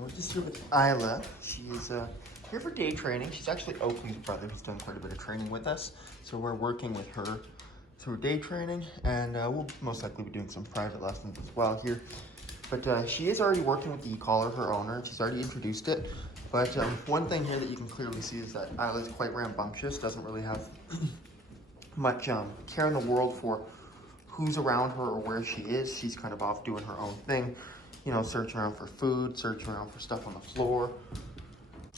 We're just here with Isla. She's here for day training. She's actually Oakley's brother who's done quite a bit of training with us. So we're working with her through day training, and we'll most likely be doing some private lessons as well here. But she is already working with the Ecollar, her owner. She's already introduced it. But one thing here that you can clearly see is that Isla is quite rambunctious, doesn't really have much care in the world for who's around her or where she is. She's kind of off doing her own thing, you know, searching around for food, searching around for stuff on the floor.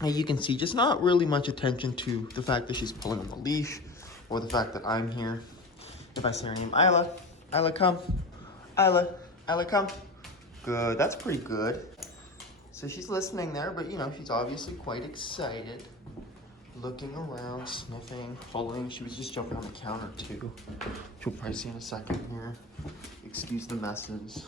And you can see just not really much attention to the fact that she's pulling on the leash or the fact that I'm here. If I say her name, Isla, Isla come, Isla, Isla come. Good, that's pretty good. So she's listening there, but you know, she's obviously quite excited. Looking around, sniffing, pulling. She was just jumping on the counter too, which we'll probably see in a second here. Excuse the messes.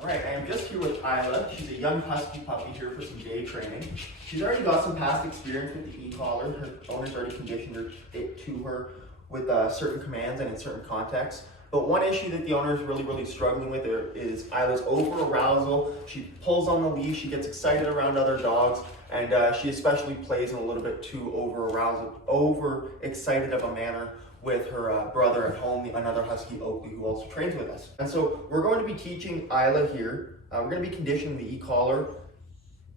All right, I am just here with Isla. She's a young husky puppy here for some day training. She's already got some past experience with the e-collar. Her owner's already conditioned it to her with certain commands and in certain contexts. But one issue that the owner is really struggling with is Isla's over-arousal. She pulls on the leash, she gets excited around other dogs, and she especially plays in a little bit too over-excited of a manner with her brother at home, another husky, Oakley, who also trains with us. And so we're going to be teaching Isla here. We're going to be conditioning the e-collar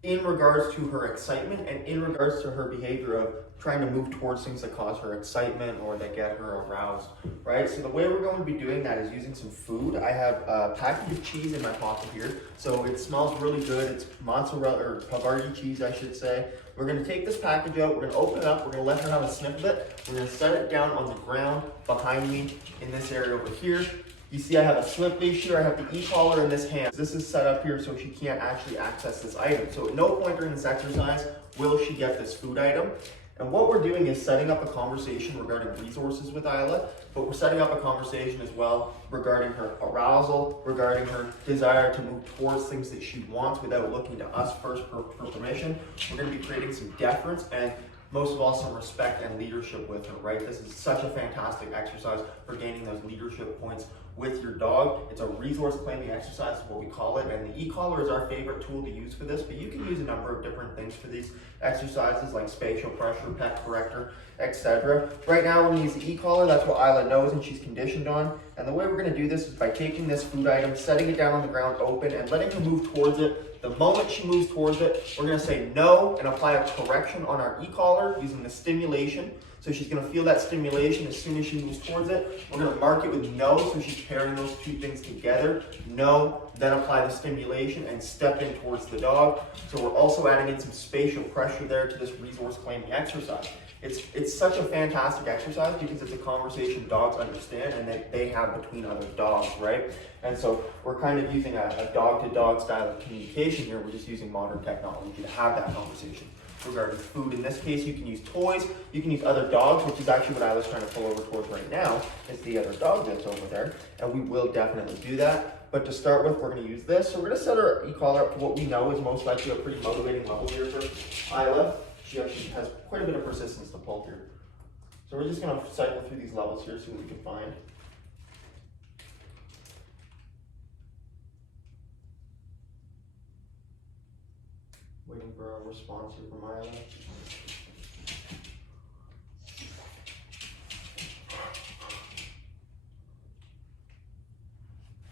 in regards to her excitement and in regards to her behavior of trying to move towards things that cause her excitement or that get her aroused, right? So the way we're going to be doing that is using some food. I have a package of cheese in my pocket here. So it smells really good. It's mozzarella, or Havarti cheese, I should say. We're gonna take this package out, we're gonna open it up, we're gonna let her have a sniff of it. We're gonna set it down on the ground behind me in this area over here. You see I have a slip leash here, I have the e-collar in this hand. This is set up here so she can't actually access this item. So at no point during this exercise will she get this food item. And what we're doing is setting up a conversation regarding resources with Isla, but we're setting up a conversation as well regarding her arousal, regarding her desire to move towards things that she wants without looking to us first for permission. We're going to be creating some deference and most of all some respect and leadership with her, right? This is such a fantastic exercise for gaining those leadership points with your dog. It's a resource claiming exercise is what we call it, and the e-collar is our favorite tool to use for this, but you can use a number of different things for these exercises like spatial pressure, pet corrector, etc. Right now we're going to use the e-collar. That's what Isla knows and she's conditioned on, and the way we're going to do this is by taking this food item, setting it down on the ground open, and letting her move towards it. The moment she moves towards it, we're going to say no and apply a correction on our e-collar using the stimulation. So she's going to feel that stimulation as soon as she moves towards it. We're going to mark it with no, so she's pairing those two things together. No, then apply the stimulation and step in towards the dog. So we're also adding in some spatial pressure there to this resource claiming exercise. It's such a fantastic exercise because it's a conversation dogs understand and that they have between other dogs, right? And so we're kind of using a dog-to-dog style of communication here. We're just using modern technology to have that conversation. Regarding food, in this case, you can use toys, you can use other dogs, which is actually what I was trying to pull over towards right now, is the other dog that's over there, and we will definitely do that. But to start with, we're going to use this. So we're going to set our e-collar up to what we know is most likely a pretty motivating level here for Isla. She actually has quite a bit of persistence to pull here. So we're just going to cycle through these levels here, see what we can find. Waiting for a response here from Isla.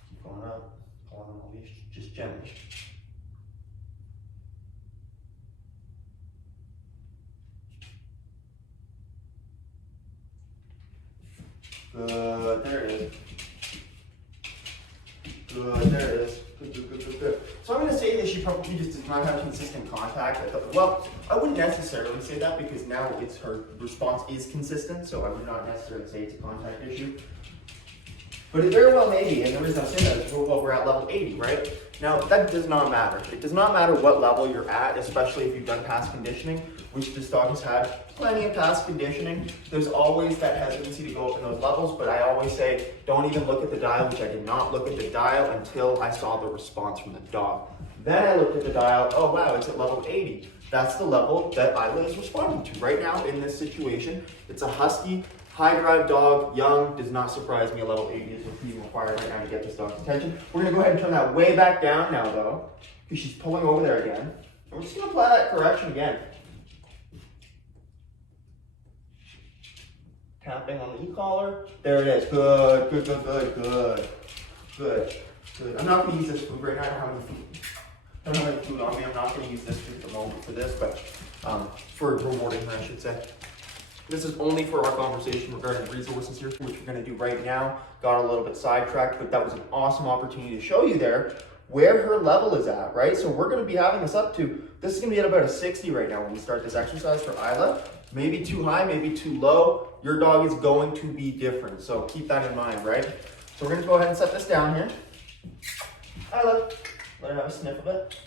Keep going up, pulling on the leash, just gently. Good, there it is. Good, there it is. Good. So I'm going to say that she probably just does not have consistent contact. Well, I wouldn't necessarily say that because now her response is consistent, so I would not necessarily say it's a contact issue. But it very well may be, and the reason I'm saying that is well, we're at level 80, right? Now, that does not matter. It does not matter what level you're at, especially if you've done past conditioning, which this dog has had plenty of past conditioning. There's always that hesitancy to go up in those levels, but I always say, don't even look at the dial, which I did not look at the dial until I saw the response from the dog. Then I looked at the dial, oh wow, it's at level 80. That's the level that Isla is responding to right now in this situation. It's a husky High drive dog, young, does not surprise me. A level 80 is what's being required right now to get this dog's attention. We're gonna go ahead and turn that way back down now though, because she's pulling over there again. And we're just gonna apply that correction again. Tapping on the e-collar. There it is. Good, good, good, good, good. Good, good. I'm not gonna use this food right now. I don't have any food. I don't have any food on me. I'm not gonna use this food at the moment for this, but for rewarding her, I should say. This is only for our conversation regarding resources here, which we're going to do right now. Got a little bit sidetracked, but that was an awesome opportunity to show you there where her level is at, right? So we're going to be having this up to, this is going to be at about a 60 right now when we start this exercise for Isla. Maybe too high, maybe too low. Your dog is going to be different, so keep that in mind, right? So we're going to go ahead and set this down here. Isla, let her have a sniff of it.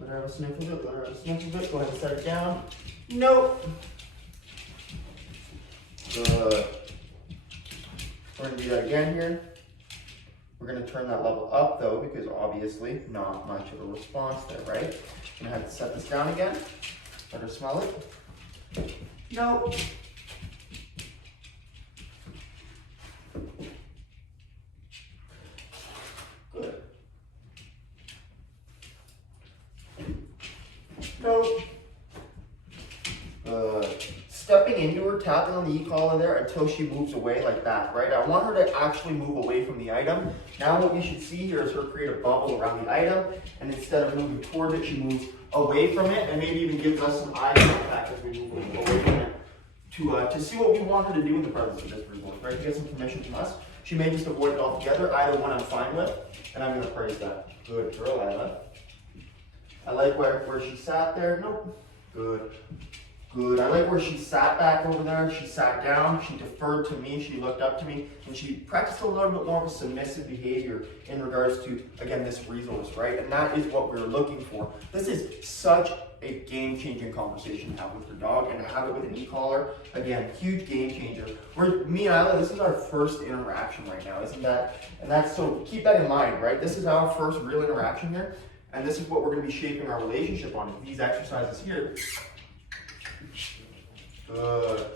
Let her have a sniff of it, let her have a sniff of it. Go ahead and set it down. Nope. Good. We're going to do that again here. We're going to turn that level up though, because obviously not much of a response there, right? I'm going to have to set this down again. Let her smell it. Nope. Good. Nope. Good. Stepping into her, tapping on the e-collar there until she moves away like that, right? I want her to actually move away from the item. Now what we should see here is her create a bubble around the item, and instead of moving towards it, she moves away from it, and maybe even gives us some eye contact as we move away from it to see what we want her to do in the presence of this resource, right? To get some permission from us. She may just avoid it altogether. Either one I'm fine with, and I'm gonna praise that. Good girl, Isla. I like where she sat there. Nope. Good. Good. I like where she sat back over there. She sat down. She deferred to me. She looked up to me. And she practiced a little bit more of a submissive behavior in regards to, again, this resource, right? And that is what we're looking for. This is such a game-changing conversation to have with your dog, and to have it with an e-collar, again, huge game changer. Me and Isla, this is our first interaction right now, isn't that? And that's, so keep that in mind, right? This is our first real interaction here, and this is what we're going to be shaping our relationship on, these exercises here. Good.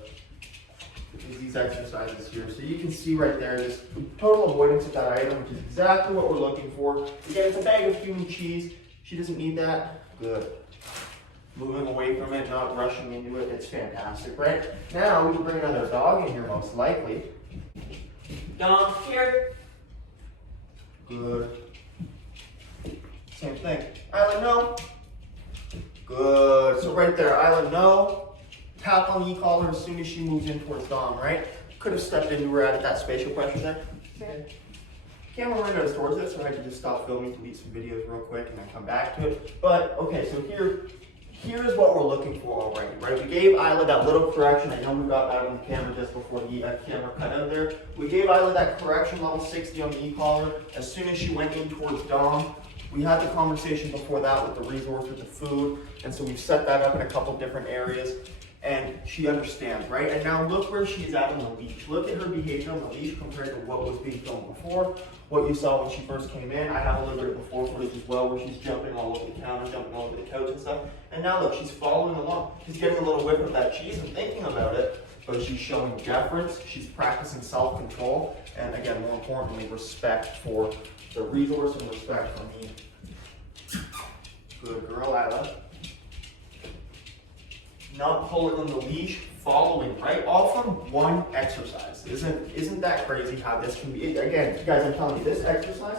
These exercises here. So you can see right there this total avoidance of that item, which is exactly what we're looking for. Again, it's a bag of human cheese. She doesn't need that. Good. Moving away from it, not rushing into it. It's fantastic, right? Now we can bring another dog in here most likely. Dog, here. Good. Same thing. Isla, no. Good. So right there, Isla, no. Tap on the e-collar as soon as she moves in towards Dom, right? Could have stepped into her, added that spatial pressure there. Okay. Camera right goes towards it, so I had to just stop filming, delete some videos real quick, and then come back to it. But, okay, so here's what we're looking for already, right? We gave Isla that little correction. I know we got that on the camera just before the camera cut out there. We gave Isla that correction level 60 on the e-collar. As soon as she went in towards Dom, we had the conversation before that with the resource, with the food, and so we've set that up in a couple different areas. And she understands, right? And now look where she's at on the leash. Look at her behavior on the leash compared to what was being filmed before, what you saw when she first came in. I have a little bit of before footage as well, where she's jumping all over the counter, jumping all over the couch and stuff. And now look, she's following along. She's getting a little whiff of that cheese and thinking about it, but she's showing deference. She's practicing self-control. And again, more importantly, respect for the resource and respect for me. Good girl, Isla. Not pulling on the leash, following, right? All from one exercise. Isn't that crazy how this can be? Again, guys, I'm telling you, this exercise,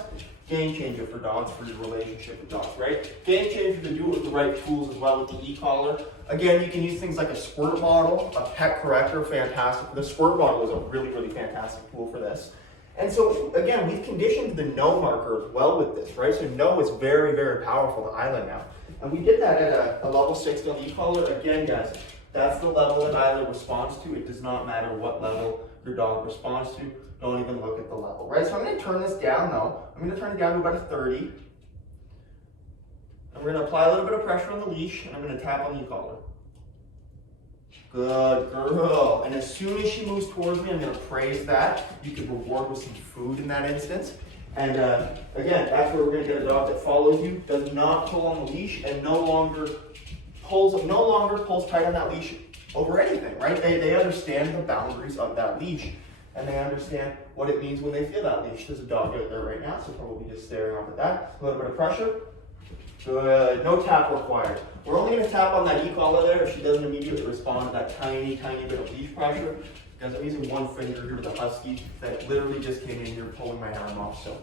game changer for dogs, for your relationship with dogs, right? Game changer to do it with the right tools as well, with the e-collar. Again, you can use things like a squirt bottle, a pet corrector, fantastic. The squirt bottle is a really, really fantastic tool for this. And so, again, we've conditioned the no marker as well with this, right? So no is very, very powerful to Isla now. And we did that at a level 60 on the e-collar. Again, guys, that's the level that Isla responds to. It does not matter what level your dog responds to. Don't even look at the level, right? So I'm going to turn this down, though. I'm going to turn it down to about a 30. And we're going to apply a little bit of pressure on the leash, and I'm going to tap on the e-collar. Good girl. And as soon as she moves towards me, I'm going to praise that. You could reward with some food in that instance. And again, that's where we're going to get a dog that follows you, does not pull on the leash, and no longer pulls tight on that leash over anything, right? They understand the boundaries of that leash, and they understand what it means when they feel that leash. There's a dog out there right now, so probably just staring off at that. A little bit of pressure. Good. No tap required. We're only going to tap on that Ecollar there if she doesn't immediately respond to that tiny, tiny bit of leash pressure. Because I'm using one finger here with a husky that literally just came in here pulling my arm off. So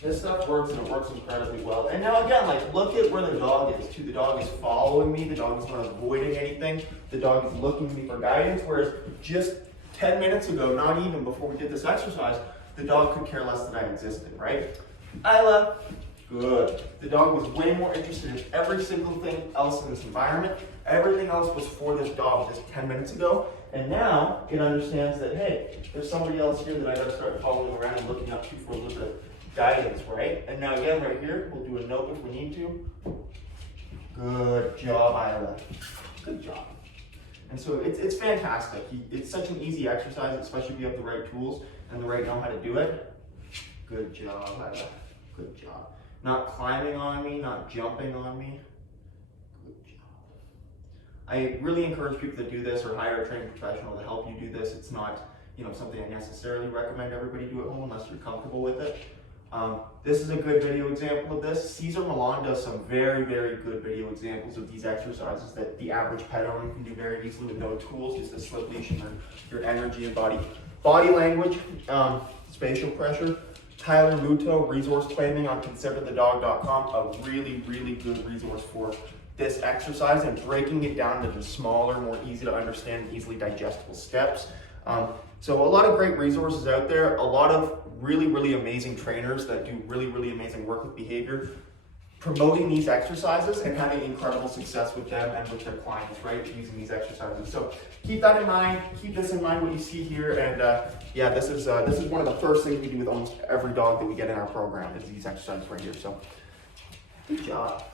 this stuff works, and it works incredibly well. And now again, like, look at where the dog is too. The dog is following me. The dog is not avoiding anything. The dog is looking to me for guidance. Whereas just 10 minutes ago, not even before we did this exercise, the dog could care less that I existed, right? Isla. Good. The dog was way more interested in every single thing else in this environment. Everything else was for this dog just 10 minutes ago. And now it understands that, hey, there's somebody else here that I gotta start following around and looking up to for a little bit of guidance, right? And now again, right here, we'll do a note if we need to. Good job, Isla. Good job. And so it's fantastic. It's such an easy exercise, especially if you have the right tools and the right know how to do it. Good job, Isla. Good job. Not climbing on me, not jumping on me. Good job. I really encourage people to do this or hire a training professional to help you do this. It's not, something I necessarily recommend everybody do at home unless you're comfortable with it. This is a good video example of this. Cesar Millan does some very, very good video examples of these exercises that the average pet owner can do very easily with no tools, just a slip leash and your energy and body language, spatial pressure. Tyler Luto, resource claiming on considerthedog.com, a really, really good resource for this exercise and breaking it down into smaller, more easy to understand, easily digestible steps. So a lot of great resources out there, a lot of really, really amazing trainers that do really, really amazing work with behavior, promoting these exercises and having incredible success with them and with their clients, right, using these exercises. So keep that in mind, keep this in mind what you see here, and yeah, this is one of the first things we do with almost every dog that we get in our program is these exercises right here. So good job.